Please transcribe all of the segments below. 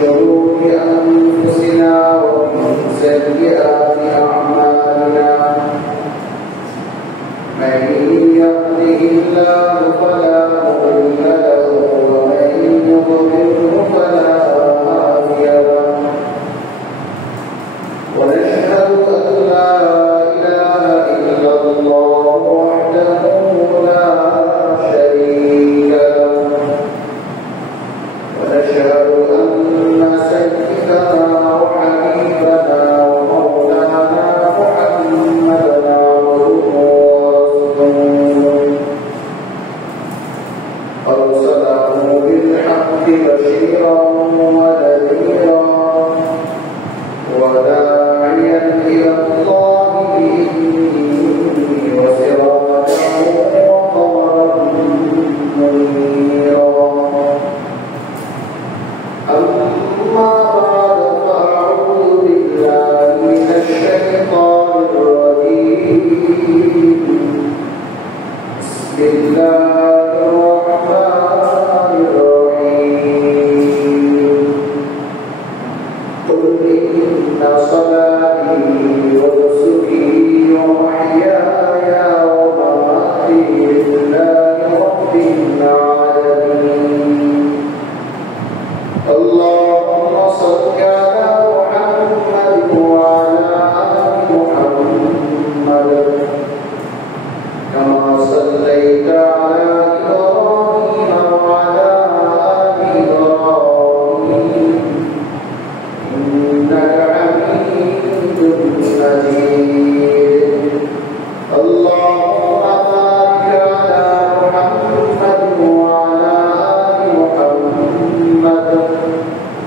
شرور أنفسنا ومن سيئات أعمالنا من يهده الله فلا مضل له ومن يضلل فلا هادي له ونشهد أن لا إله إلا الله وحده لا شريك له ونشهد أن سيدنا وحبيبنا ومولانا محمدا عبده ورسوله أرسله بالحق بشيرا ونذيرا وداعيا إلى الله بإذنه وسراجا وقمرا منيرا أما بعد فأعوذ بالله من الشيطان الرجيم بسم الله الرحمن الرحيم قل إن صلاتي ونسكي ومحياي ومماتي لله رب العالمين اللهم صل على محمد وعلى آل محمد كما صليت على إبراهيم وعلى آل إبراهيم إنك حميد مجيد اللهم بارك على محمد وعلى آل محمد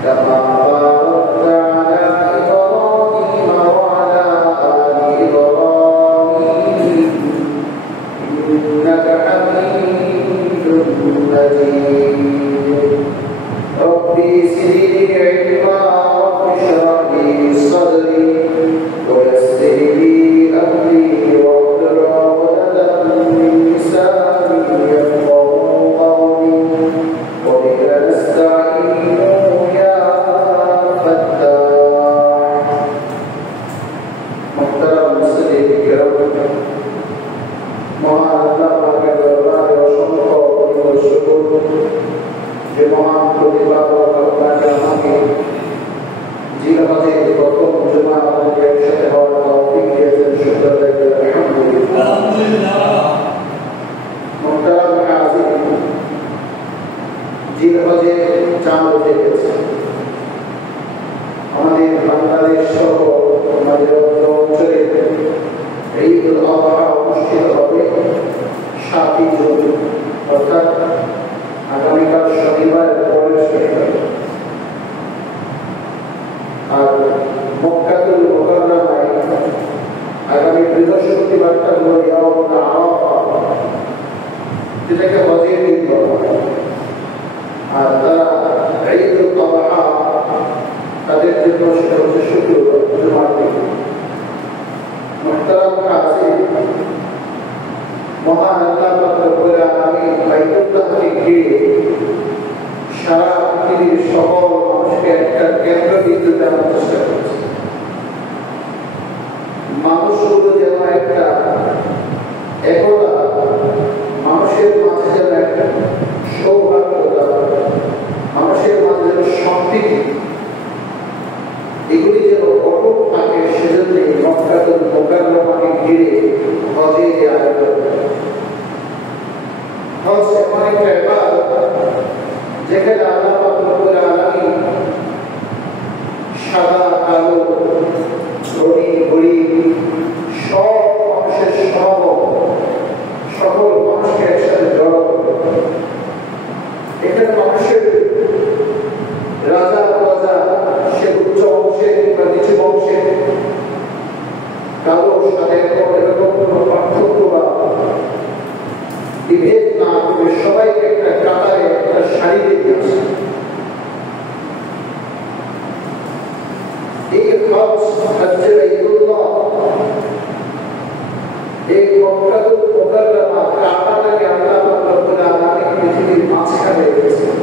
كما باركت على إبراهيم وعلى آل إبراهيم إنك حميد مجيد ربي زدني علما رب اشرح لي صدري ويسر لي أمري واحلل عقدة من لساني يفقهوا قولي وبك نستعين يا فتاح محترم মুসলিম کرام মহান আল্লাহ পাকের দরবারে অসংখ্য অগণিত শুকর যে মহান প্রতিপালক আপনাকে আমাকে জীবনে প্রথম জুমা আমাদের একসাথে হওয়ার তৌফিক দিয়েছেন শুকর আদায় করি আলহামদুলিল্লাহ মুহতারাম হাজিরিন জীবনে চাঁদ উঠে গেছে আমাদের বাংলাদেশ সহ আমাদের অঞ্চলে ঈদুল আযহা অনুষ্ঠিত হবে 7 জুন অর্থাৎ আগামীকাল শনিবার পরের শনিবার আর মক্কাতুল মুকাররমায় আগামী বৃহস্পতিবারটা হলো ইয়াউমুল আরাফা যেটাকে হজের দিন বলা হয় আর তারা ঈদুল আযহা তাদের জন্য সেটা হচ্ছে শুক্রবার জুমার দিন মুহতারাম হাজিরিন মহান আল্লাহ পাক রব্বুল আলামিন বাইতুল্লাহকে ঘিরে সারা পৃথিবীর সকল মানুষকে একটা কেন্দ্রবিন্দুতে আনার চেষ্টা করছে মানুষগুলো যেন একটা একতা মানুষের মাঝে যেন একটা সৌহার্দ্যতা মানুষের মাঝে যেন সম্প্রীতি এগুলি যেন অটুট থাকে সেজন্য মক্কাতুল মুকাররমাকে ঘিরে হজের আয়োজন হজ এমন একটা ইবাদত যেখানে আল্লাহ পাক রব্বুল আলামিন সাদা কালো ধনী গরিব সব মানুষের সকল মানুষকে একসাথে জড়ো করে এখানে মানুষের রাজা প্রজা সে উচ্চ বংশে কিংবা নিচু বংশে কারোর সাথে এরকম কোনো পার্থক্য বা বিভেদ না করে সবাইকে একটা কাতারে একটা সারিতে দিয়েছে এই হজ হচ্ছে ঈদুল্লাহ এই মক্কাতুল মুকাররমা কাবাটাকে আল্লাহ রব্বুল আলামিন পৃথিবীর মাঝখানে রেখেছেন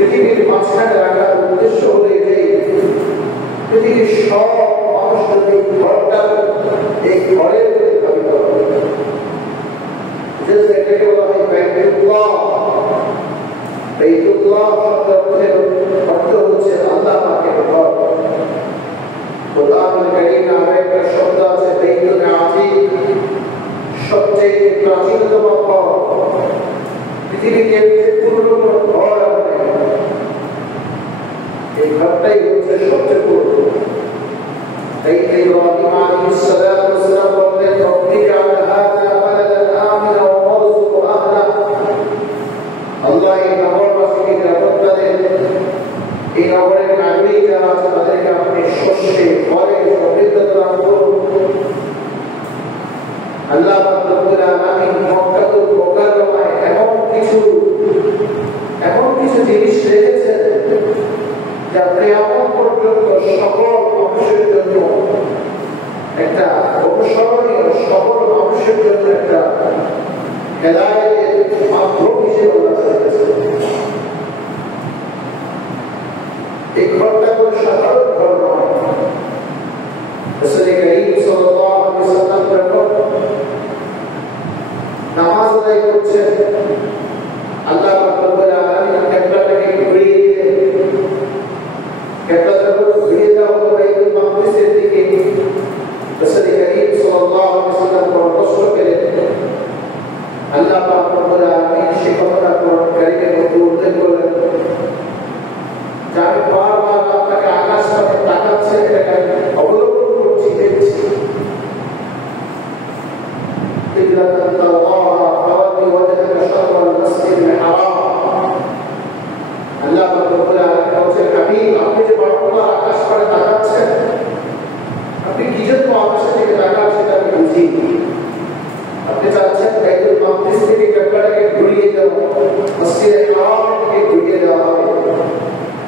পৃথিবীর মাঝখানে রাখার উদ্দেশ্য হলো এটাই, পৃথিবীর সব মানুষ যদি ঘরটা এই ঘরের প্রতি ভাবিত হবে। এটাকে বলা হয় বাইতুল্লাহ। বাইতুল্লাহ শব্দের অর্থ হচ্ছে আল্লাহ পাকের ঘর। কোরআনুল কারীমে আরো একটা শব্দ আছে বাইতুল আতীক, সবচেয়ে প্রাচীনতম ঘর। পৃথিবীতে পুরনো কোনো ঘর আছে, এই ঘরটাই হচ্ছে সবচেয়ে পুরনো। তাই ইব্রাহিম আলাইহিস সালাতু ওয়াস সালাম বললেন, রব্বি জাআল হাযা বালাদান আমিনা ওয়া ওয়ারযুক আহলা। আল্লাহ এই নগরবাসীকে নিরাপত্তা দেন, এই নগরের নাগরিক যারা আছে তাদেরকে আপনি শস্যে ফলে সমৃদ্ধতা দান করুন। আল্লাহ রাব্বুল আলামিন মক্কাতুল মুকাররমায় এমন কিছু জিনিস রেখেছেন যা কিয়ামত পর্যন্ত সকল মানুষের জন্য একটা অনুসরণীয়, সকল মানুষের জন্য একটা হেদায়েতের মাধ্যম হিসেবে রেখেছেন। এই ঘরটা কোনো সাধারণ ঘর নয়। রাসূল কারীম সাল্লাল্লাহু আলাইহি ওয়াসাল্লাম যখন নামাজ আদায় করছেন, আল্লাহ রাব্বুল আলামিন কিবলাটাকে ঘুরিয়ে দিলেন। কিবলা যখন ঘুরিয়ে দেওয়া হলো বাইতুল মাকদিসের দিকে, রাসূল কারীম সাল্লাল্লাহু আলাইহি ওয়াসাল্লাম কষ্ট পেলেন। আল্লাহ রাব্বুল আলামিন সেই কথাটা কোরআন কারীমে উল্লেখ করলেন, আমি বারবার আপনাকে আকাশ পানে তাকাচ্ছে, এটাকে অবলোকন করছি, দেখছি। আপনি যে বারবার আকাশ পানে তাকাচ্ছেন, আপনি কি জন্য আকাশের দিকে তাকান সেটা আমি বুঝি। আপনি চাচ্ছেন বাইতুল মাকদিস থেকে কিবলাটাকে ঘুরিয়ে দেওয়া, মসজিদে হারাম থেকে ঘুরিয়ে দেওয়া হবে।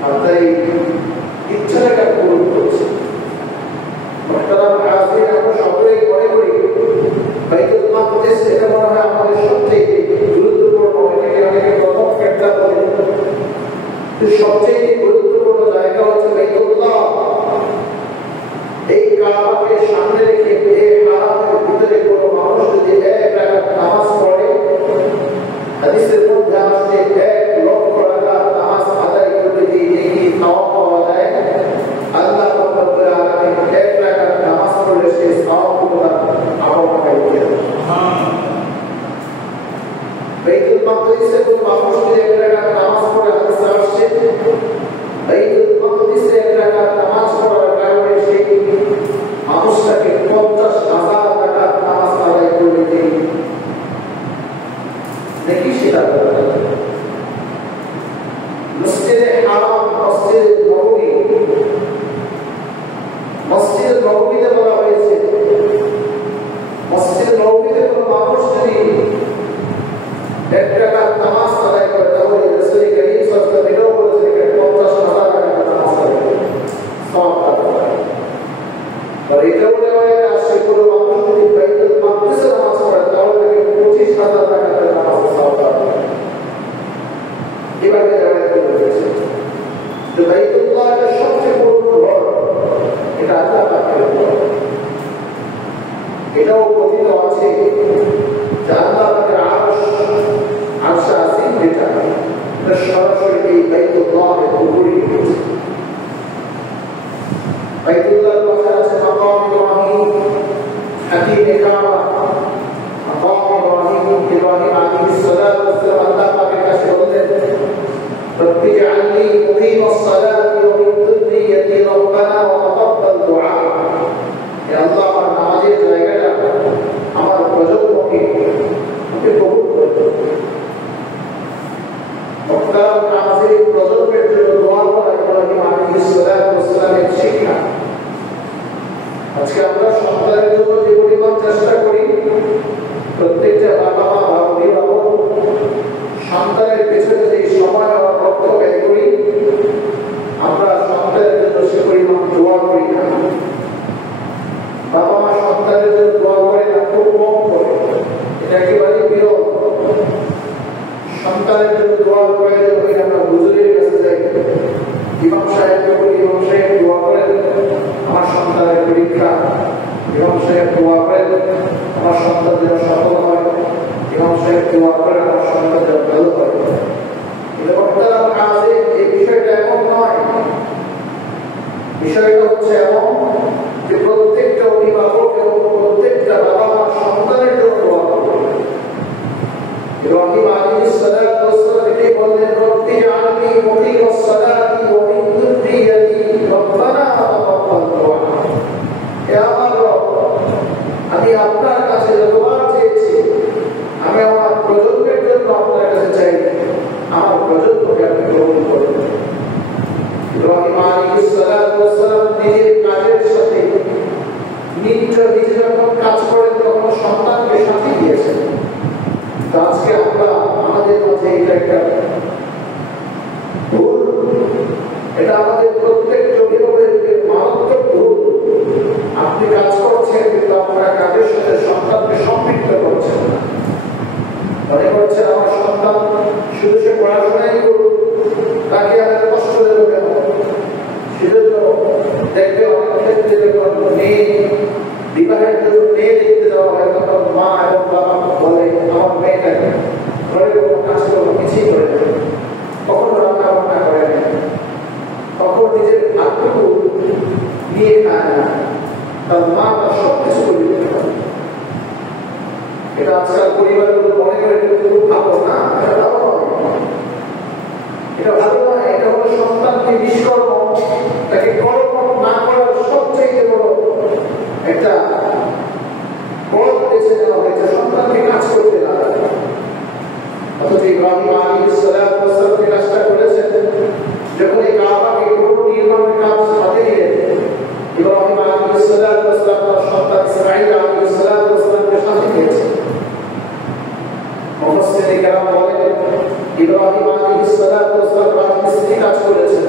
আপনার এই ইচ্ছাটাকে পূরণ করছে। আমরা সকলেই মনে করি বাইতুল মাকদিস এটা মনে হয় আমাদের সবচেয়ে গুরুত্বপূর্ণ, এটাকে অনেকে প্রথম কিবলা বলে। সবচেয়ে গুরুত্বপূর্ণ জায়গা হচ্ছে বাইতুল্লাহ। এই কাবাকে সামনে রেখে এই হারামের ভিতরে কোনো মানুষ যদি এক রাকাত নামাজ পড়ে, হাদিসের মধ্যে আসছে 1 লক্ষ রাকাত নামাজ আদায় করলে যে নেকি সওয়াব পাওয়া যায়, আল্লাহ রাব্বুল আলামিন 1 রাকাত নামাজ পড়লে সেই সওয়াবগুলো আমলনামায় দিয়ে দেন। বাইতুল মাকদিসে কোন মানুষ যদি 1 রাকাত নামাজ পড়ে, হাদিসে আসছে বাইতুল মাকদিসে 1 রাকাত নামাজ পড়ার কারণে সেই মানুষটাকে 50,000 রাকাত নামাজ আদায় করলে যে নেকি সেটা পাওয়া যায়। মসজিদে হারাম, মসজিদে নববী, মসজিদে নববীতে বলা হয়েছে, মসজিদে নববীতে কোনো মানুষ যদি 1 রাকাত নামাজ আদায় করে, তাহলে রাসূল কারীম সাল্লাল্লাহু আলাইহি ওয়াসাল্লাম বলেছেন 50,000 রাকাত নামাজ আদায় করে সওয়াব পাবে। আর এটাও রিওয়ায়াতে আসছে কোনো মানুষ যদি বাইতুল মাকদিসে নামাজ পড়ে, তাহলে 25,000 রাকাতের নামাজ সওয়াব পাবে। এভাবে রিওয়ায়াতে রয়েছে যে বাইতুল্লাহ এটা সবচেয়ে বড় ঘর, এটা আল্লাহ পাকের ঘর। এটাও কথিত আছে যে আল্লাহ পাকের আরশ আসীম যেটা, এটা সরাসরি এই বাইতুল্লাহের উপরেই রয়েছে। বাইতুল্লাহর পাশে আছে মাকাম ইব্রাহিম, হাকিমে কাবা। মাকাম ইব্রাহিম আলাইহিস সালাতু ওয়াস সালাম আল্লাহ পাকের কাছে বললেন, রব্বি জাআলনি মুকিমাস সালাতি ওয়া মিন যুররিয়্যতি রব্বানা ওয়া তাকাব্বাল দুআ। হে আল্লাহ, আমার নামাজের জায়গাটা আমার প্রজন্মকে আপনি কবুল করুন। মক্কার নামাজের প্রজন্মের জন্য দোয়া করা ইব্রাহিম আলাইহিস সালাতু ওয়াস সালামের শিক্ষা। আজকে আমরা সন্তানের জন্য যে পরিমাণ চেষ্টা করি, প্রত্যেকটা বাবা মা অভিভাবক সন্তানের পেছনে যে সময় আর রক্ত ব্যয় করি, আমরা সন্তানের জন্য সে পরিমাণ দোয়া করি না। বাবা মা সন্তানের জন্য দোয়া করে না, খুব কম করে, এটা একেবারে বিরল। সন্তানের জন্য দোয়া করে আমরা হুজুরের কাছে আলাইহিস সালাতু ওয়াস সালাম নিজের কাজের সাথে নিজে যখন কাজ করেন তখন সন্তানকে সাথে দিয়েছেন। আজকে আমরা আমাদের মধ্যে এটা একটা ভুল, এটা আমাদের প্রত্যেক অভিভাবকের মারাত্মক ভুল। আপনি কাজ করছেন কিন্তু আপনার কাজের সাথে সন্তানকে সম্পৃক্ত করছেন না। মনে করছেন আমার সন্তান শুধু সে পড়াশোনাই করুক, তাকে আমাদের কষ্ট দেবো কেন? সেজন্য দেখবে অনেক ক্ষেত্রে যখন মেয়ে বিবাহের জন্য মেয়ে দেখতে যাওয়া হয় তখন মা এবং বাবা বলে আমার মেয়েটাকে ঘরে কোনো কাজ করবো কিছুই করে দেবে, কখনো রান্না বান্না করে না, তখন নিজের ভাতটুকু নিয়ে খায় না, তার মা তার সব কিছু করে দিতে পারে। এটা আজকাল পরিবারগুলো মনে করে ভালো না, এটা ভালো নয়, এটা ভালো নয়। এটা হলো সন্তানকে নিষ্কর্ম, তাকে কর্ম না করার সবচেয়ে বড় একটা পথ বেছে নেওয়া হয়েছে, সন্তানকে কাজ করতে না। অথচ ইব্রাহিম আলাইহিস সালাতু ওয়াস সালাম যে কাজটা করেছেন, যখন এই কাবাকে পুনর্নির্মাণের কাজ হাতে নিলেন, ইব্রাহিম আলাইহিস সালাতু ওয়াস সালাম তার সন্তান ইসমাঈল আলাইহিস সালাতু ওয়াস সালামকে সাথে নিয়েছেন। মুফাসসিরিন কেরাম বলেন ইব্রাহিম আলাইহিস সালাতু ওয়াস সালাম রাজমিস্ত্রি কাজ করেছেন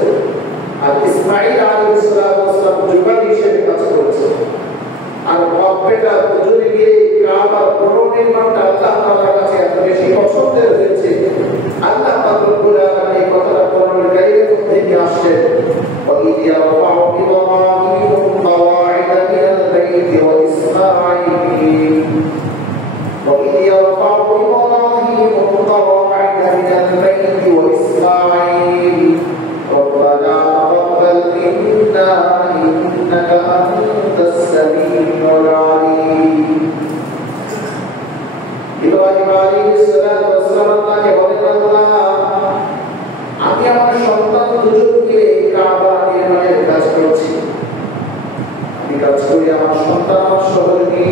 আর ইসমাঈল আলাইহিস সালাতু ওয়াস সালাম যুবক হিসেবে কাজ করেছেন। আর বাপ বেটা দুজনে মিলে কাবার পুনর্নির্মাণটা আল্লাহ তাআলার কাছে এত বেশি পছন্দের হয়েছে, আল্লাহ পাক রব্বুল আলামিন এই কথাটা কোরআনুল কারীমের মধ্যে নিয়ে আসেন, وَإِذْ يَرْفَعُ إِبْرَاهِيمُ الْقَوَاعِدَ مِنَ الْبَيْتِ وَإِسْمَاعِيلُ وَإِذْ يَرْفَعُ إِبْرَاهِيمُ الْقَوَاعِدَ مِنَ الْبَيْتِ وَإِسْمَاعِيلُ رَبَّنَا تَقَبَّلْ مِنَّا إِنَّكَ أَنتَ السَّمِيعُ الْعَلِيمُ। ইব্রাহিম আলাইহিস সালাতু ওয়াস সালাম তাকে বলেন, আল্লাহ আমি আমার সন্তান দুজনকে কাবা নির্মাণের কাজ করছি, আমি কাজ করি, আমার সন্তান আমার সহযোগী,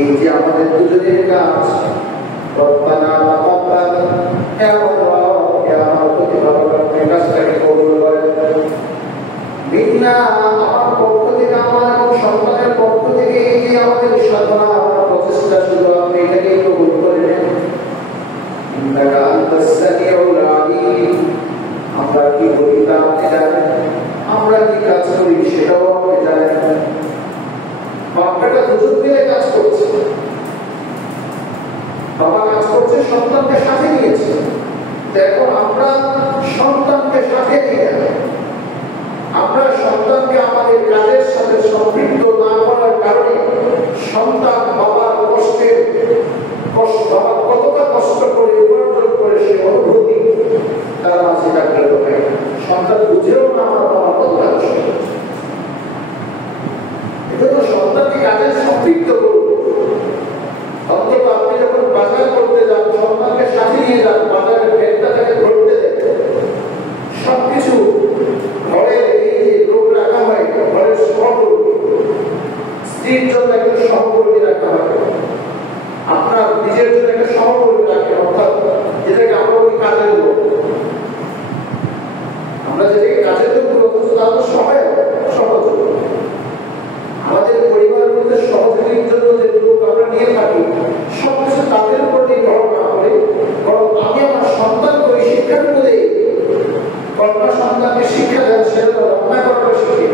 এই যে আমাদের দুজনের কাজ, রব্বানা তাকাব্বাল, হে আল্লাহ হে আমার প্রতিপালক আপনি কাজটাকে কবুল করেন, মিন্না আমার পক্ষ থেকে, আমার এবং সন্তানের পক্ষ থেকে এই যে আমাদের সাধনা, আমার প্রচেষ্টা শুধু আপনি এটাকে কবুল করে নেন, ইন্নাকা আনতাস সামিউল আলিম, আমরা কি বলি তা আপনি জানেন, আমরা কি কাজ করি সেটাও আপনি জানেন। বাবাটা দুজন মিলে কাজ করছে, বাবা কাজ করছে, সন্তানকে সাথে নিয়েছে। দেখো আমরা সন্তানকে সাথে নিয়ে আমরা সন্তানকে আমাদের কাজের সাথে সম্পৃক্ত না করার কারণে সন্তান বাবার কষ্টের বাবা কতটা কষ্ট করে উপার্জন করে সে অনুভূতি তার মাঝে জাগ্রত হয়। সন্তান বুঝেও না আমার বাবা কতটা কষ্ট করছে, এজন্য সন্তানকে কাজে সম্পৃক্ত করুন। অন্তত আপনি যখন বাজার করতে যান, সন্তানকে সাথে নিয়ে যান, বাজারের ব্যাগটা তাকে ধরতে দেন, সবকিছু ঘরের এই যে লোক রাখা হয়, ঘরের সহকর্মী, স্ত্রীর জন্য একটা সহকর্মী রাখা হয়, আপনার নিজের জন্য একটা সহকর্মী রাখেন, অর্থাৎ যেটাকে আমরা বলি কাজের লোক। আমরা যেটাকে কাজের লোক বলি, অথচ তারা তো সহায়ক, সহযোগী। আমাদের পরিবারের মধ্যে সহযোগীর জন্য যে লোক আমরা নিয়ে থাকি, সবকিছু তাদের উপর নির্ভর না করে বরং আমি আমার সন্তানকে ওই শিক্ষাটুকু দেই, কন্যা সন্তানকে শিক্ষা দেন, সেটা রান্না করাটা শিখে,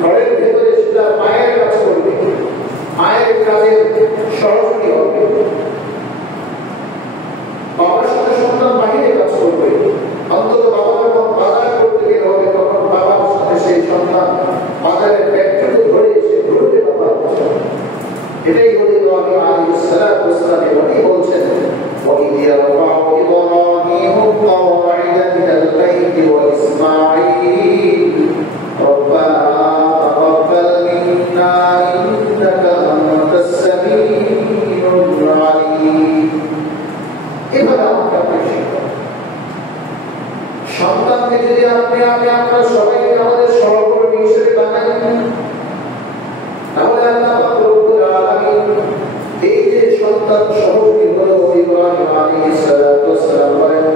ঘরের ভেতরে সেটা মায়ের কাজ করবে, মায়ের কাজের সহযোগী হবে, বাবার সাথে সন্তান বাহিরে কাজ করবে, অন্তত বাবা যখন বাজার করতে গেলে হবে তখন বাবার সাথে সেই সন্তান বাজারের ব্যাগটুকু ধরে সে ঘুরতে বাবার কাছে। এটাই হলো ইব্রাহিম আলাইহিস সালাতু ওয়াস সালাম উনি বলছেন, وَإِذْ يَرْفَعُ إِبْرَاهِيمُ الْقَوَاعِدَ مِنَ الْبَيْتِ وَإِسْمَاعِيلُ رَبَّنَا تَقَبَّلْ مِنَّا إِنَّكَ أَنتَ السَّمِيعُ الْعَلِيمُ। এবার আমরা শিখব, সন্তানকে যদি আমরা সবাই আমাদের সহকর্মী হিসেবে বানাই, তাহলে আল্লাহ পাক রব্বুল আলামিন এই যে সন্তান সহযোগী হলো ইব্রাহিম আলাইহিস সালাতু ওয়াস সালাম বলেন,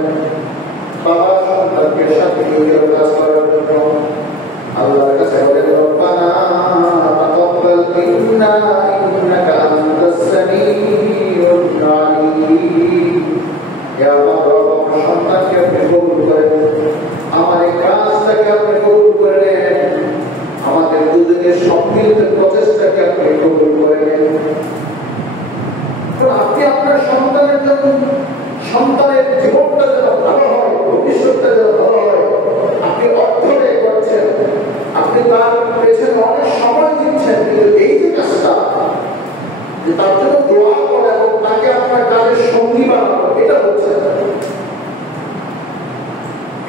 বাবা সন্তানকে সাথে দিনের কাজ করার জন্য আল্লাহর কাছে বলেন রব্বানা তাকাব্বাল মিন্না ইন্নাকা আনতাস সামিউল আলিম। ইয়া রব, আমার সন্তানকে আপনি কবুল করেন, আমার এই কাজটাকে আপনি কবুল করে নেন, আমাদের দুজনের সম্মিলিত প্রচেষ্টাকে আপনি কবুল করে নেন। আপনি আপনার সন্তানের জন্য, সন্তানের জীবনটা যেন ভালো হয়, ভবিষ্যৎটা যেন ভালো হয়, আপনি অর্থ ব্যয় করছেন, আপনি তার পেছনে অনেক সময় দিচ্ছেন, কিন্তু এই যে কাজটা, যে তার জন্য দোয়া করা এবং তাকে আপনার কাজের সঙ্গী বানানো, এটা হচ্ছে না,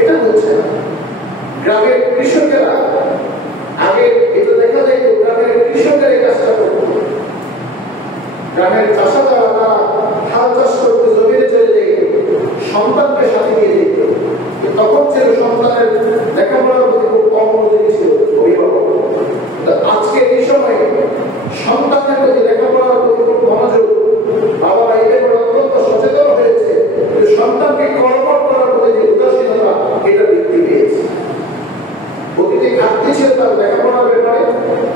এটা হচ্ছে না। গ্রামের কৃষকেরা আগে এটা দেখা যায় যে গ্রামের কৃষকের এই কাজটা করত, গ্রামের চাষাদারা হাল চাষ করতে জমিতে চলে যেত, সন্তানকে সাথে নিয়ে যেত। তখন ছিল সন্তানের লেখাপড়ার প্রতি খুব কম মনোযোগী ছিল অভিভাবক। আজকে এই সময় সন্তানের প্রতি লেখাপড়ার প্রতি খুব মনোযোগ, বাবারা এতে করে অত্যন্ত সচেতন হয়েছে, সন্তানকে কর্মঠ করার প্রতি যে উদাসীনতা, এটা বৃদ্ধি পেয়েছে। প্রতিটি ঘাটতি ছিল তার লেখাপড়ার ব্যাপারে,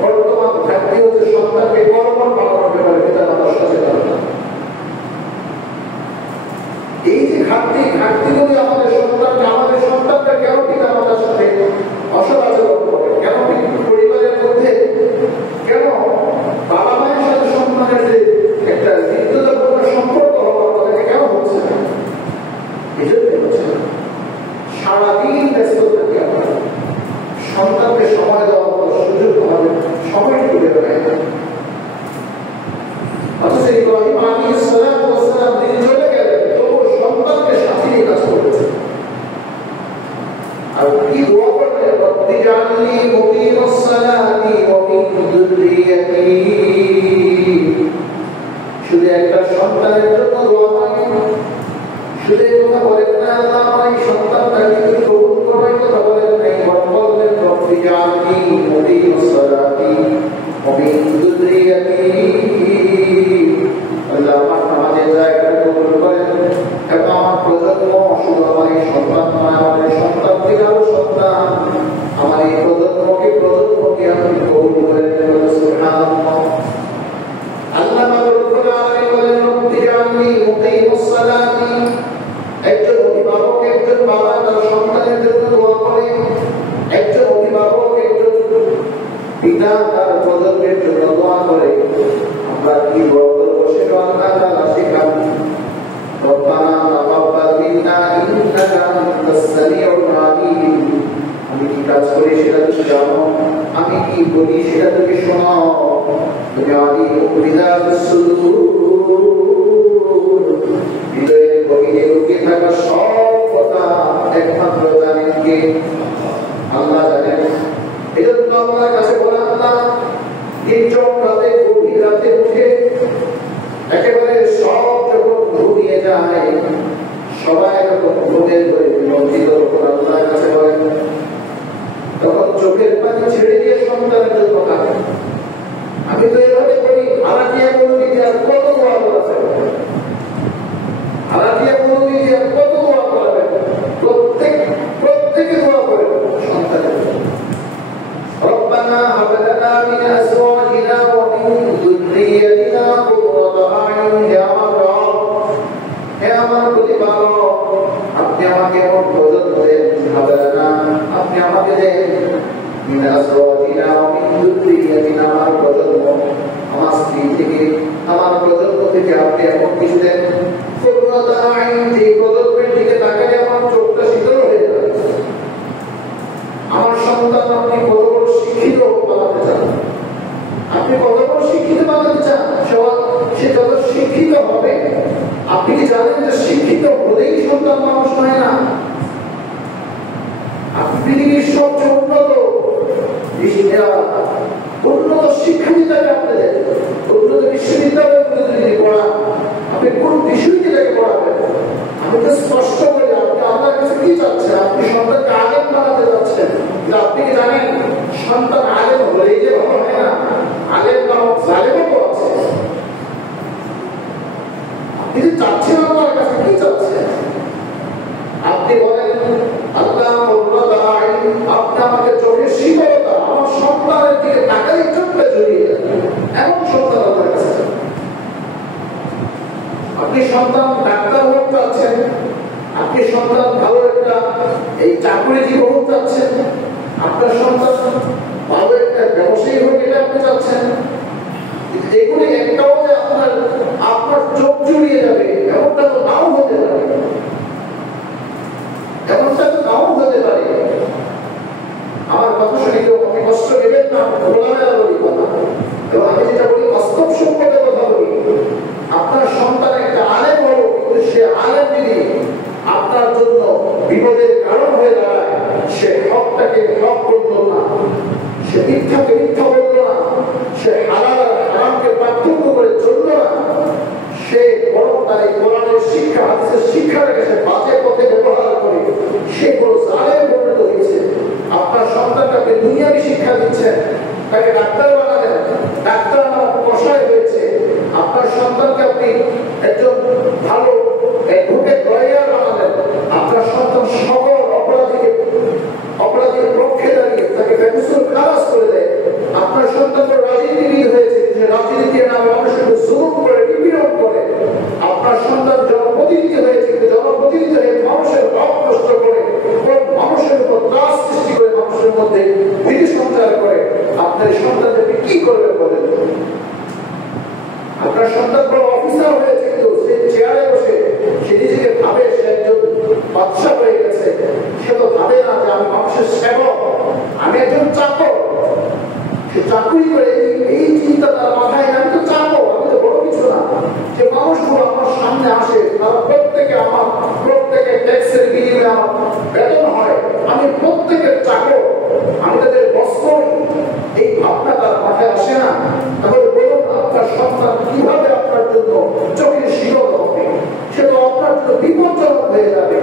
বর্তমান ঘাটতি হচ্ছে সন্তানকে কর্মঠ বানানোর ব্যাপারে পিতা মাতার সচেতনতা। এই যে ঘাটতিগুলি আমাদের সন্তানটা কেন পিতা মাতার সাথে অসৎ আচরণ করে, কেন পরিবারের মধ্যে, কেন বাবা মায়ের সাথে সন্তানের যে একটা হৃদ্যতাপূর্ণ সম্পর্ক হওয়ার কথা, কেন হচ্ছে না? এই জন্য হচ্ছে না। সারাদিন ব্যস্ত থাকি আমরা, সন্তানকে সময় দেওয়ার মতো সুযোগ আমাদের সময় তুলে দেয়। অথচ ইব্রাহিম আলাইহিস সালাম দিন চলে গেলেন, তবু সন্তানকে সাথে নিয়ে কাজ করেছে। আর কি দোয়া করলেন? রব্বি জাআলনি মুকিমাস সালাতি ওয়া মিন যুররিয়াতি। শুধু একটা সন্তানের জন্য দোয়া করেন, শুধু কথা বলেন না আল্লাহ আমার এই সন্তানটাকে তুমি কবুল করো, এই কথা বলেন নাই, বললেন রব্বি জাআলনি মুকিমাস সালাতি ওয়া মিন যুররিয়াতি। আল্লাহ আমার নামাজের জায়গাটা কবুল করেন এবং আমার প্রজন্ম, শুধু আমার এই সন্তান নয়, আমার এই সন্তান থেকে আরো সন্তান, আমার এই প্রজন্মকে আপনি কবুল করে নেন। সুবহানাল্লাহ। আল্লাহ রাব্বুল আলামিন বলেন রব্বি জাআলনি মুকিমাস সালাতি। একজন অভিভাবক, একজন বাবা তার সন্তানের জন্য দোয়া করে, একজন অভিভাবক, একজন পিতা তার প্রজন্মের জন্য দোয়া করে। আমরা কি দোয়া করবো সেটা আল্লাহ তাআলা শেখান। রব্বানা তাকাব্বাল মিন্না ইন্নাকা আনতাস সামিউল আলিম। আমি কি কাজ করি সেটা তুমি জানো, আমি কি বলি সেটা তুমি শোনো। তুমি আলিম বিযাতিস সুদূর, হৃদয়ের গভীরে লুকিয়ে থাকা সব কথা একমাত্র জানেন কে? আল্লাহ জানেন। এজন্য আল্লাহর কাছে বলা, আল্লাহ নির্জন রাতে, গভীর রাতে উঠে একেবারে সব যখন ঘুমিয়ে যায়, সবাই যখন ঘুমের ধরে বিমন্ত্রিত, তখন আল্লাহর কাছে বলেন, তখন চোখের পানি ছেড়ে দিয়ে সন্তানের জন্য কাঁদেন। আমি তো এভাবে করি, আরাটিয়া বলি যে আর কত দোয়া করা যাবে, আরাটিয়া বলি যে আর কত দোয়া করা যাবে, প্রত্যেকে দোয়া করে সন্তানের জন্য। ربنا هب لنا من ازواجنا ومن ذريتنا قرة اعين। হে আমার প্রতিপালক, আপনি আমাকে এমন প্রজন্ম দেন, আপনি আমাকে দেন মিন আজওয়াজিনা ওয়া মিন যুররিয়াতিনা, আমার প্রজন্ম, আমার স্ত্রী থেকে, আমার প্রজন্ম থেকে আপনি এমন কিছু দেন, কুররাত আইন, যে প্রজন্মের দিকে তাকালে আমার চোখটা শীতল হয়ে যাবে। আমার সন্তান আপনি কত বড় শিক্ষিত বানাতে চান, আপনি কত বড় শিক্ষিত বানাতে চান, সে যত শিক্ষিত হবে, আপনি কি জানেন যে শিক্ষিত হলেই সন্তান মানুষ হয় না? আপনি পৃথিবীর সবচেয়ে উন্নত শিক্ষা দিতে আপনি দেন, উন্নত বিশ্ববিদ্যালয়গুলো যদি পড়ান, আপনি কোন বিশ্ববিদ্যালয়ে পড়াবেন? আমি তো স্পষ্ট করি, আপনি আপনার কাছে কি চাচ্ছেন? আপনি সন্তানকে আলেম বানাতে চাচ্ছেন, কিন্তু আপনি কি জানেন সন্তান আলেম হলেই যে ভালো হয় না, আলেম নামক জালেমও আছে। আপনি যে চাচ্ছেন, আপনার কাছে কি চাচ্ছেন? আপনি বলেন আল্লাহ আপনার চোখের শীতলতা আমার সন্তানের দিকে তাকাই চোখটা জড়িয়ে যাবে, এমন সন্তান আপনার কাছে যাবে। আপনি সন্তান ডাক্তার হোক চাচ্ছেন, আপনি সন্তান ভালো একটা এই চাকরিজীবী হোক চাচ্ছেন, আপনার সন্তান ভালো একটা ব্যবসায়ী হোক এটা আপনি চাচ্ছেন, এগুলি একটাও যে আপনার চোখ জুড়িয়ে যাবে এমনটা তো নাও হতে পারে, এমনটা তো নাও হতে পারে। আমার কথা শুনে কেউ আপনি কষ্ট নেবেন না, খোলামেলা বলি কথা, এবং আমি যেটা বলি বাস্তব সম্পর্কে কথা বলি। আপনার সন্তান একটা আলেম হলো, কিন্তু সে আলেম যদি আপনার জন্য বিপদের কারণ হয়ে দাঁড়ায়, সে হকটাকে হক করল না, সে মিথ্যাকে মিথ্যা বলল না, সে হালাল আর হারামকে পার্থক্য করে চলল না, সে বরং তার এই কোরআনের শিক্ষা হাদিসের শিক্ষাটাকে সে বাজে পথে ব্যবহার করে সে কোনো জালেমে পরিণত হয়েছে। আপনার সন্তানকে আপনি দুনিয়াবি শিক্ষা দিচ্ছেন, তাকে ডাক্তার বানালেন, ডাক্তার কষায় হয়েছে। আপনার সন্তানকে আপনি একজন ভালো অ্যাডভোকেট লয়ার বানালেন, আপনার সন্তান সকল অপরাধীর পক্ষে দাঁড়িয়ে তাকে বেকসুর খালাস করে দেয়। আপনার সন্তান রাজনীতিবিদ হয়েছে, সে রাজনীতির নামে মানুষের জুলুম করে, নিপীড়ন করে। আপনার সন্তান জনপ্রতিনিধি হয়েছে, কিন্তু জনপ্রতিনিধি হয়ে মানুষের হক নষ্ট করে, মানুষের উপর ত্রাস সৃষ্টি করে, মানুষের মধ্যে ভীতি সঞ্চার করে। আপনার সন্তানকে কি করবে বলেন? আপনার সন্তান বড় অফিসার হয়েছে, কিন্তু সে চেয়ারে বসে সে নিজেকে ভাবে সে একজন বাদশা হয়ে গেছে। সে তো ভাবে না যে আমি মানুষের সেবক, আমি একজন চাকর। সে চাকরি করে এই চিন্তা তার মাথায়, আমি তো চাকর, আমি তো বড় কিছু না। যে মানুষগুলো আমার সামনে আসে তারা প্রত্যেকে ট্যাক্সের বিনিময়ে আমার বেতন হয়, আমি প্রত্যেকের চাকর, আমি তাদের বস করি। এই ভাবনা তার মাথায় আসে না। তাহলে বলুন আপনার সন্তান কিভাবে আপনার জন্য চোখের শীতল হবে? সে তো আপনার জন্য বিপজ্জনক হয়ে যাবে।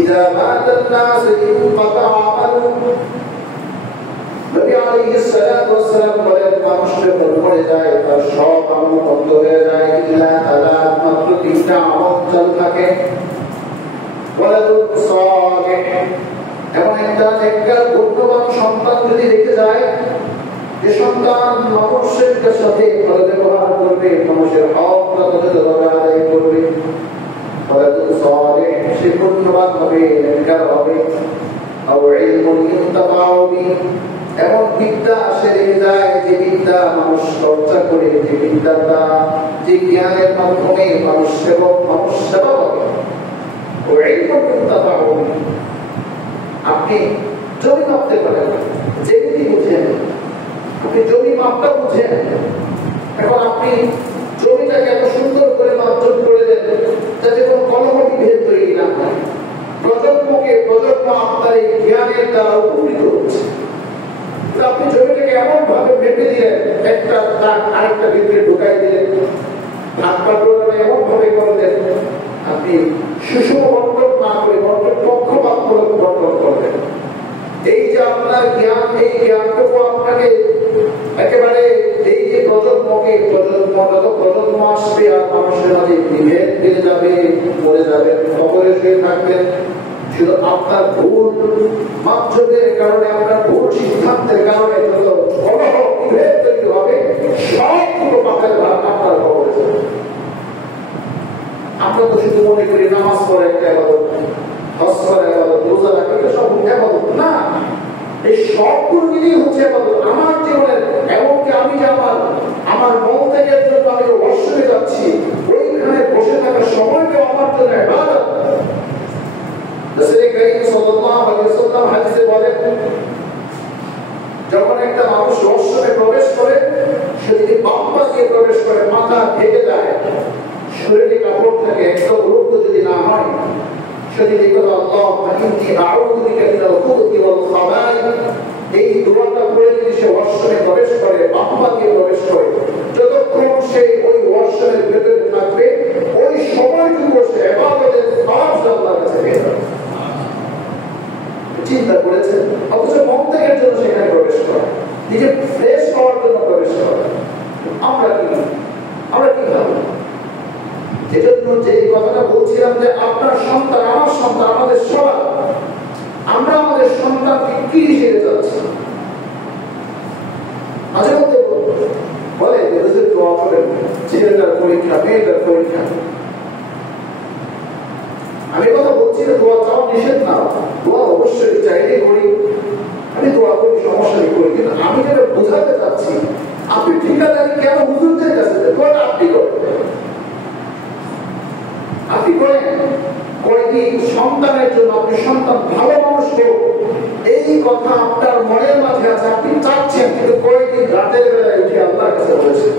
إذا مات الناس انقطع عمله। নবী আলাইহিস সালাতু ওয়াস সালাম বলেন, মানুষ যখন মরে যায় তার সব আমল বন্ধ হয়ে যায়, ইল্লা সালাত, মাত্র তিনটা আমল চালু থাকে। ওয়ালাদুন সালিহ, এমন একটা নেককার গুণবান সন্তান যদি রেখে যায়, যে সন্তান মানুষের সাথে ভালো ব্যবহার করবে, মানুষের হক যথাযথভাবে আদায় করবে। ওয়ালাদুন সালিহ, সে গুণবান হবে, নেককার হবে। আও ইলমুন ইনতাফাউ বিহি, এমন বিদ্যা আসে রেখে যায় যে বিদ্যা মানুষ চর্চা করে, যে বিদ্যাটা, যে জ্ঞানের মাধ্যমে মানুষ সেবা হবে। আপনি জমি মাপতে পারেন, যেমনি বুঝেন, আপনি জমি মাপটা বুঝেন। এখন আপনি জমিটাকে এত সুন্দর করে মাপজোক করে দেন যাতে কোনো কলহ বিভেদ তৈরি না হয়। প্রজন্মকে প্রজন্ম আপনার এই জ্ঞানের দ্বারা উপকৃত হচ্ছে। আপনি জমিটাকে এমন ভাবে মেপে দিলেন, একটা দাগ আরেকটা ভিতরে ঢুকাই দিলেন, ভাগ বাটোয়ারা এমন ভাবে করলেন, আপনি সুষম বন্টন না করে বন্টন পক্ষপাতমূলক বন্টন করলেন। এই যে আপনার জ্ঞান, এই জ্ঞানটুকু আপনাকে একেবারে এই যে যত প্রজন্ম আসবে আর মানুষের মাঝে বিভেদ বেড়ে যাবে, মরে যাবেন, খবরে শুয়ে থাকবেন। শুধু আপনার ভুল মাপজোকের কারণে, আপনার ভুল সিদ্ধান্তের কারণে যত কলহ বিভেদ তৈরি হবে, সবগুলো পাথরের ভাগ আপনার খবরে যাবে। আমরা তো শুধু মনে করি নামাজ পড়ে একটা ইবাদত, হজ করা ইবাদত, রোজা রাখা, এটা সব ইবাদত না। এই সবগুলো মিলিয়ে হচ্ছে ইবাদত আমার জীবনের। এমনকি আমি যে আমার মন থেকে জন্য আমি ওয়াশরুমে যাচ্ছি, ওইখানে বসে থাকার সময়টাও আমার জন্য ইবাদত। রাসূল কারীম সাল্লাল্লাহু আলাইহি ওয়াসাল্লাম হাদিসে বলেন, যখন একটা মানুষ ওয়াশরুমে প্রবেশ করে, সে যদি বাম পা দিয়ে প্রবেশ করে, মাথা ঢেকে যায়, শরীরে কাপড় থাকে, একটা উলঙ্গ যদি না হয়, সে যদি বলে আল্লাহুম্মা ইন্নী আউযু বিকা মিনাল খুবুতি ওয়াল খাবাইথ, এই দোয়াটা পড়ে যদি সে ওয়াশরুমে প্রবেশ করে, বাম পা দিয়ে প্রবেশ করে, যতক্ষণ সে ওই ওয়াশরুমের ভেতরে থাকবে, ওই সময়টুকু সে ইবাদতের সওয়াব আল্লাহর কাছে পেয়ে যাবে। চিন্তা করেছেন? অথচ মন থেকে জন্য সেখানে প্রবেশ করে, নিজে ফ্রেশ হওয়ার জন্য প্রবেশ করে। আমরা কি ভাবো? এজন্য যে কথাটা বলছিলাম যে আপনার সন্তান, আমার সন্তান, আমাদের সবার, আমরা আমাদের সন্তানকে কি শিখে যাচ্ছে। মাঝে মধ্যে বলে দোয়া করেন, ছেলেটার পরীক্ষা, মেয়েটার পরীক্ষা। আমি কথা বলছি না দোয়া চাওয়া নিষেধ না, দোয়া অবশ্যই চাইলে করি, আমি দোয়া করি, সমস্যা নেই করি, কিন্তু আমি যেটা বোঝাতে চাচ্ছি, আপনি ঠিকাদারি কেন হুজুরদের কাছে দোয়াটা আপনি করেন, আপনি করেন কয়েকদিন সন্তানের জন্য, আপনি সন্তান ভালো মানুষ হোক, এই কথা আপনার মনের মাঝে আছে, আপনি চাচ্ছেন, কিন্তু কয়েকদিন রাতের বেলায় উঠে আল্লাহর কাছে বলেছেন।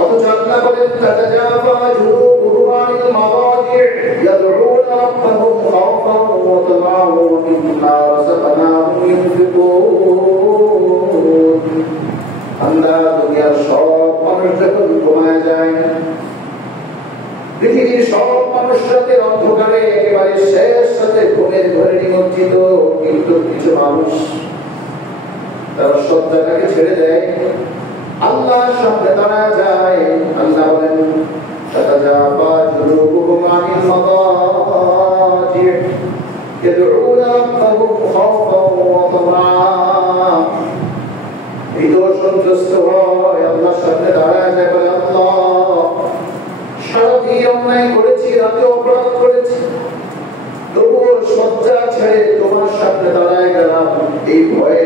অথচ আল্লাহ বলেন তাতাজাফা জুনুবুহুম আনিল মাদাজি' ইয়াদউনা রাব্বাহুম খাওফান ওয়া তামাআন ওয়া মিম্মা রাযাকনাহুম ইউনফিকুন। আল্লাহ দুনিয়ার সব মানুষ যখন ঘুমায় যায়, পৃথিবীর সব মানুষ রাতের অন্ধকারে একেবারে শেষ সাথে ঘুমের ঘরে নিমজ্জিত, কিন্তু কিছু মানুষ তারা শয্যাটাকে ছেড়ে দেয়, আল্লাহর সামনে দাঁড়া যায়। আল্লাহ বলেন তাতাজাফা জুনুবুহুম আনিল মাদাজি' ইয়াদউনা রাব্বাহুম খাওফান ওয়া তামাআন। হৃদয় সন্ত্রস্ত হয়, আল্লাহর সামনে দাঁড়া যায়, বলে আল্লাহ সারাদিন অন্যায় করেছি, রাতে অপরাধ করেছি, তবুও শয্যা ছেড়ে তোমার সামনে দাঁড়ায় গেলাম এই ভয়ে,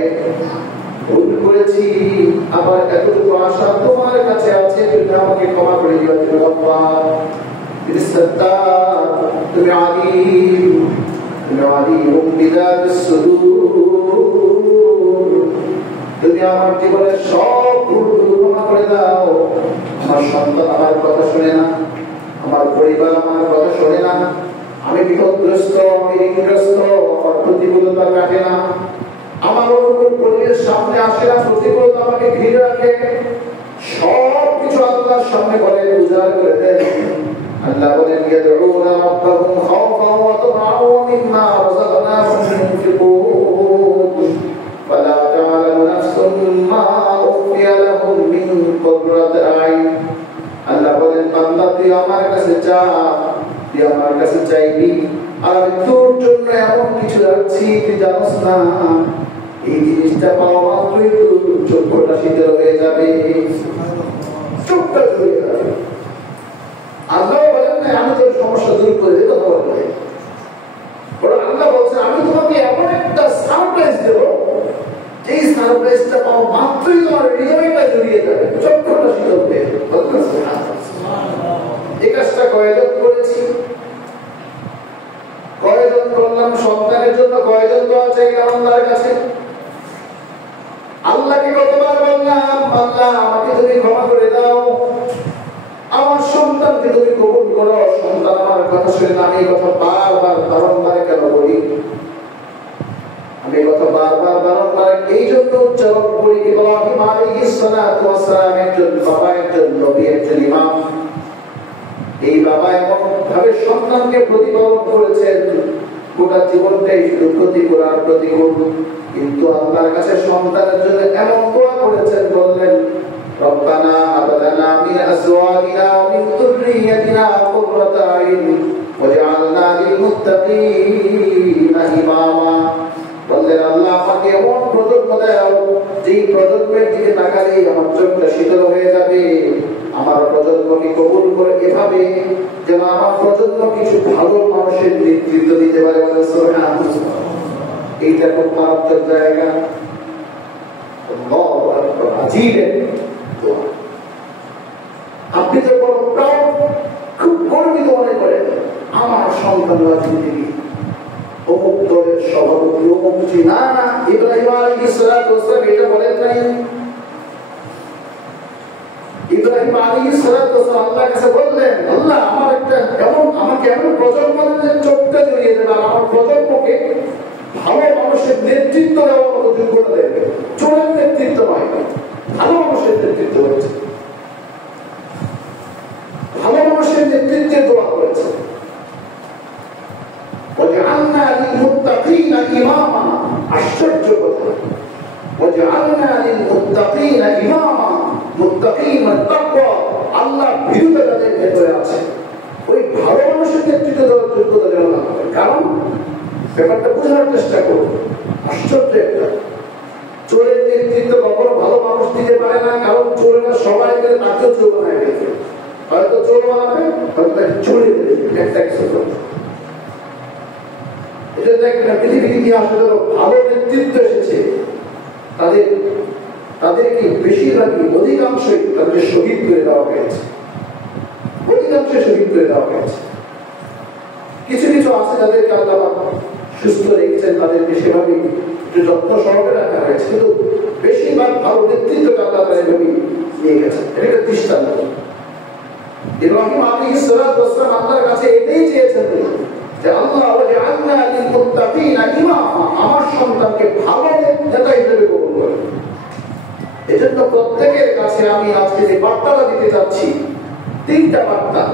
ভুল করেছি, আমার এতটুকু আশা তোমার কাছে আছে, তুমি আমাকে ক্ষমা করে দিও। তুমি গফফার, তুমি সত্তার, তুমি আলিম, তুমি আলিমুম বিযাতিস সুদূর। তুমি আমার জীবনের সব ভুলগুলো ক্ষমা করে দাও। আমার সন্তান আমার কথা শুনে না, আমার পরিবার আমার কথা শোনে না, আমি বিপদগ্রস্ত, আমি ঋণগ্রস্ত, আমার প্রতিকূলতা কাটে না, আমার অনুকূল পরিবেশ সামনে আসে না, প্রতিকূলতা আমাকে ঘিরে রাখে, সব কিছু আল্লাহর সামনে বলে উজাড় করে দেন। আল্লাহ বলেন ইয়াদউনা রাব্বাহুম খাওফান ওয়া তামাআন ওয়া মিম্মা রাযাকনাহুম ইউনফিকুন ফালা তা'লামু নাফসুম মা উখফিয়া লাহুম মিন কুররাতি আ'ইন। আল্লাহ বলেন বান্দা তুই আমার কাছে চা, তুই আমার কাছে চাইবি, আর আমি তোর জন্য এমন কিছু রাখছি তুই জানোস না, এই জিনিসটা পাওয়া মাত্রই তোর চোখটা শীতল হয়ে যাবে, চোখটা ধরে যাবে। আল্লাহ বলেন না আমি তোর সমস্যা দূর করে দেবো, কথা বলে আল্লাহ বলছেন আমি তোমাকে এমন একটা সারপ্রাইজ দেবো, এই সারপ্রাইজটা পাওয়া মাত্রই তোমার হৃদয়টা জড়িয়ে যাবে, চোখটা শীতল হয়ে যাবে। এই কাজটা কয়জন করেছি, কয়জন করলাম, সন্তানের জন্য কয়জন দোয়া চাই আল্লাহর কাছে। আল্লাহকে কতবার বললাম আল্লাহ আমাকে তুমি ক্ষমা করে দাও, আমার সন্তানকে তুমি কবুল করো, সন্তান আমার কথা শুনে আমি এই কথা বারবার বারংবার কেন বলি, আমি এই কথা বারবার বারংবার এই জন্য উচ্চারণ করি, ইব্রাহিম আলাইহিস সালাতু ওয়াস সালাম একজন বাবা, একজন নবী, একজন ইমাম। এই বাবা এমন ভাবে সন্তানকে প্রতিপালন করেছেন, গোটা জীবনটাই শুধু প্রতিকূল আর প্রতিকূল, কিন্তু আল্লাহর কাছে সন্তানের জন্য এমন দোয়া করেছেন, বললেন রব্বানা হাব লানা মিন আজওয়াজিনা ওয়া মিন যুররিয়্যাতিনা কুররাতা আ'ইন ওয়াজআলনা লিল মুত্তাকিনা ইমামা। বললেন আল্লাহ আমাকে এমন প্রজন্ম দাও, যেই প্রজন্মের দিকে তাকালেই আমার চোখটা শীতল হয়ে যাবে, আমার প্রজন্মকে কবুল করে এভাবে যেন আমার প্রজন্ম কিছু ভালো মানুষের নেতৃত্ব দিতে পারে। এইটা খুব মারাত্মক জায়গা। আপনি যখন খুব গর্বিত মনে করেন আমার সন্তান রাজনীতি অমুক দলের সভাপতি অমুক, না না, ইব্রাহিম আলাইহিস সালাতু ওয়াস সালাম এটা বলেন নাই। ইব্রাহিম আলাইহিস সালাতু ওয়াস সালাম আল্লাহর কাছে বললেন আল্লাহ আমার একটা আমাকে এমন প্রজন্ম দেন চোখটা জড়িয়ে দেন, আমার প্রজন্মকে ভালো মানুষের নেতৃত্ব দেওয়ার মতো যোগ্যতা দেবে, চোরের নেতৃত্ব নয়, ভালো মানুষের নেতৃত্ব হয়েছে, ভালো মানুষের নেতৃত্বে দোয়া করেছে। وجعلنا للمتقين إماما, আশ্চর্য কথা, وجعلنا للمتقين إماما, মুত্তাকিন মানে তাকওয়া, আল্লাহ ভীরুতা যাদের ভেতরে আছে, ওই ভালো মানুষের নেতৃত্ব দেওয়ার যোগ্যতা দেওয়া না হবে। কারণ ব্যাপারটা বোঝার চেষ্টা করুন। আশ্চর্য একটা, চোরের নেতৃত্ব কখনো ভালো মানুষ দিতে পারে না, কারণ চোরেরা সবাই মিলে তাকেও চোর বানায় গেছে। হয়তো চোর বানাবে, হয়তো তাকে চোরে একটা এটা দেখবেন পৃথিবীর ইতিহাসে যত ভালো নেতৃত্ব এসেছে তাদেরকে বেশিরভাগই অধিকাংশই তাদের শহীদ করে দেওয়া হয়েছে, অধিকাংশ শহীদ করে দেওয়া হয়েছে। কিছু কিছু আছে যাদেরকে আল্লাহ সুস্থ রেখেছেন, তাদেরকে সেভাবেই যত্ন সহকারে রাখা হয়েছে, কিন্তু বেশিরভাগ ভালো নেতৃত্বকে আল্লাহ তারা এভাবেই নিয়ে গেছেন। এটা দৃষ্টান্ত। ইব্রাহিম আলাইহিস সালাতু ওয়াস সালাম আল্লাহর কাছে এটাই চেয়েছেন যে আল্লাহ ওয়াজআলনা লিল মুত্তাকিনা ইমামা, আমার সন্তানকে ভালো নেতা হিসেবে কবুল করুন। এজন্য প্রত্যেকের কাছে আমি আজকে যে বার্তাটা দিতে যাচ্ছি, তিনটা বার্তা,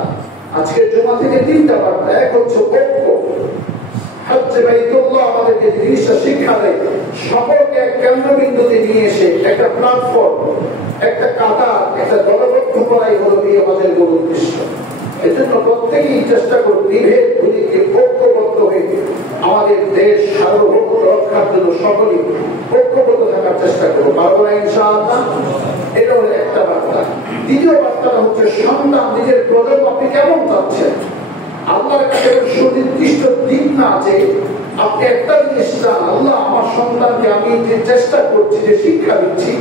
আজকের জুমা থেকে তিনটা বার্তা। এক হচ্ছে ঐক্য। হজ্জে বাইতুল্লাহ আমাদেরকে জিনিসটা শিক্ষা দেয়, সকলকে এক কেন্দ্রবিন্দুতে নিয়ে এসে একটা প্ল্যাটফর্ম, একটা কাতার, একটা দলবদ্ধ করাই হলো এই হজের মূল উদ্দেশ্য। এজন্য প্রত্যেকেই চেষ্টা করুন বিভেদ গুলিকে ঐক্যবদ্ধ হয়ে আমাদের দেশ সার্বভৌমত্ব রক্ষার জন্য সকলেই ঐক্যবদ্ধ থাকার চেষ্টা করবো, পারবো না ইনশাআল্লাহ। এটা হলো একটা বার্তা। দ্বিতীয় বার্তাটা হচ্ছে সন্তান, নিজের প্রজন্ম আপনি কেমন চাচ্ছেন। আল্লাহর কাছে সুনির্দিষ্ট দিক না যে আপনি একটা জিনিস চান, আল্লাহ আমার সন্তানকে আমি যে চেষ্টা করছি, যে শিক্ষা দিচ্ছি,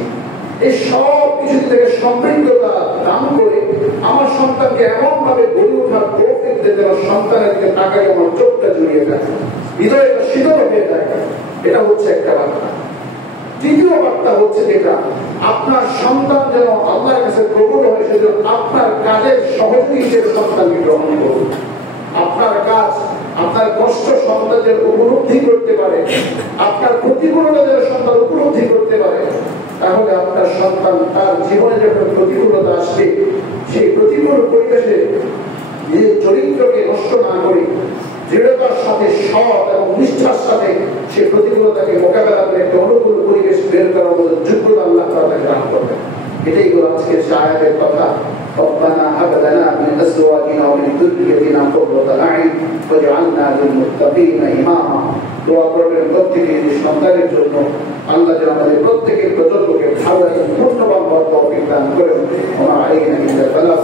এই সব কিছু থেকে সমৃদ্ধতা দান করে আমার সন্তানকে এমন ভাবে গড়ে ওঠার তৌফিক দেন যেন সন্তানের দিকে তাকাই আমার চোখটা জুড়িয়ে যায়, হৃদয়টা শীতল হয়ে যায়। এটা হচ্ছে একটা বার্তা। তৃতীয় বার্তা হচ্ছে যেটা, আপনার সন্তান যেন আল্লাহর কাছে কবুল হয়, সেজন্য আপনার কাজের সহযোগী হিসেবে সন্তানকে গ্রহণ করুন। আপনার কাজ, আপনার কষ্ট সন্তান যেন উপলব্ধি করতে পারে, আপনার প্রতিকূলতা যেন সন্তান উপলব্ধি করতে পারে, তাহলে আপনার সন্তান তার জীবনে যখন প্রতিকূলতা আসবে, সেই প্রতিকূল পরিবেশে নিজের চরিত্রকে নষ্ট না করে দৃঢ়তার সাথে, সৎ এবং নিষ্ঠার সাথে সেই প্রতিকূলতাকে মোকাবেলা করে একটা অনুকূল পরিবেশ বের করার মতো যোগ্যতা আল্লাহ তাআলা দান করবেন। এটাই হলো আজকের আয়াতের কথা। ربنا هب لنا من ازواجنا ومن ذريتنا قرة اعين واجعلنا للمتقين اماما। দোয়া করবেন প্রত্যেকের সন্তানের জন্য, আল্লাহ যেন আমাদের প্রত্যেকের প্রজন্মকে ভালো এবং পূর্ণবান হওয়ার তৌফিক দান করেন। ওয়া আলাইনা ইল্লা বালাগ।